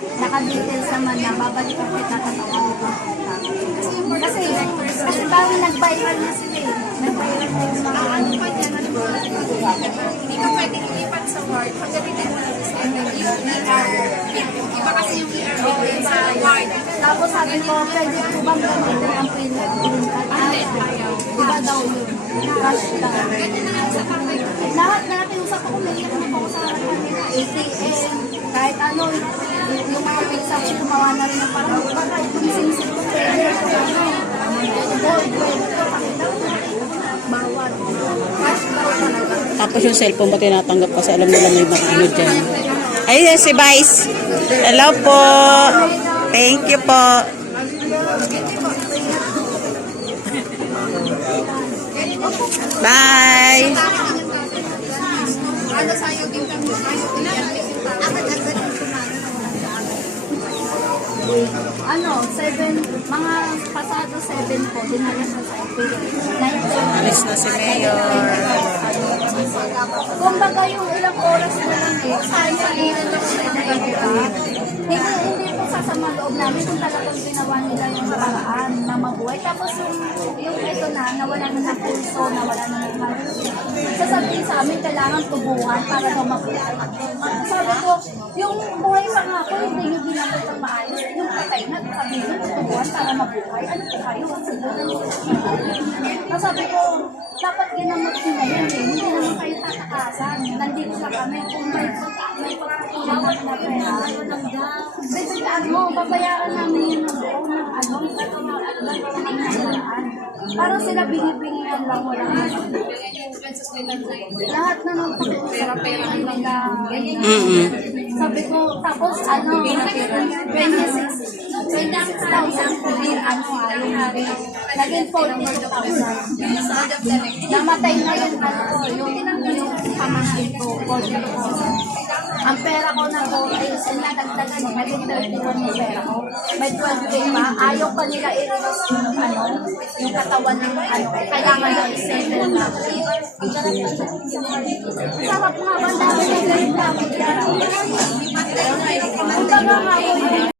naka-details naman na babalik ako at tatatawagan ko. Kasi bago nag-viral na sila eh. Nag-viral na yung mga Ano pa niya, hindi ka pwede ilipat sa ward. Pagdating mo na sa yung ER. Iba kasi yung ER sa ward. tapos sabi ko, pwede po bang gamitin ang pinag-ayaw? Diba daw yun? Cash lang. Ganyan na lang sa kapay. Lahat na nakiusap ako, may naman ako sa kanila. ATM, kahit ano, yung mga website, gumawa na rin ng parang kahit kung sinisip ko, pwede ko gold, pwede ko pakita. Bawal. Cash daw talaga. Tapos yung cellphone mo tinatanggap kasi alam nila may mga ano dyan. Ayun si Vice. Hello po. Thank you po. Bye. Ano sa'yo din kami? Ano, 7, mga pasado 7 po, dinala siya sa FPA. Alis na si Mayor. Kumbaga yung ilang oras na lang eh, saan-salinan lang sila na hindi po sasama loob namin kung talagang ginawa nila yung paraan na mabuhay. Tapos yung ito na, nawala na ng pulso, nawala na ng sasabihin sa amin, kailangan tubuhan para daw mabuhay. Sabi ko, yung buhay pa nga po, hindi nyo ginamit ang maayos. Yung patay na, sabihin nyo, tubuhan para mabuhay. Ano po kayo? Sabi ko, dapat ginamot nila yun eh. Hindi naman kayo tatakasan. Nandito na kami. Kung may pagkakulawan na pera, bibigyan mo, babayaran namin yun ng buo ng ano, parang sila binibigyan lang, wala lahat na nung pagkakapera nila. Sabi ko, tapos ano, 26,000 din, ano, yung hari. Naging 42,000. Namatay na yun, ano, yung pamangkin ko, 42,000. Ang pera ko na po ay sinadagdagan mo, naging 31 yung pera ko. May 12K pa, ayaw pa nila i-release yung ano, yung katawan ng ano, kailangan na i-settle na. Sarap nga ba, dami na ganyan. Kumbaga nga,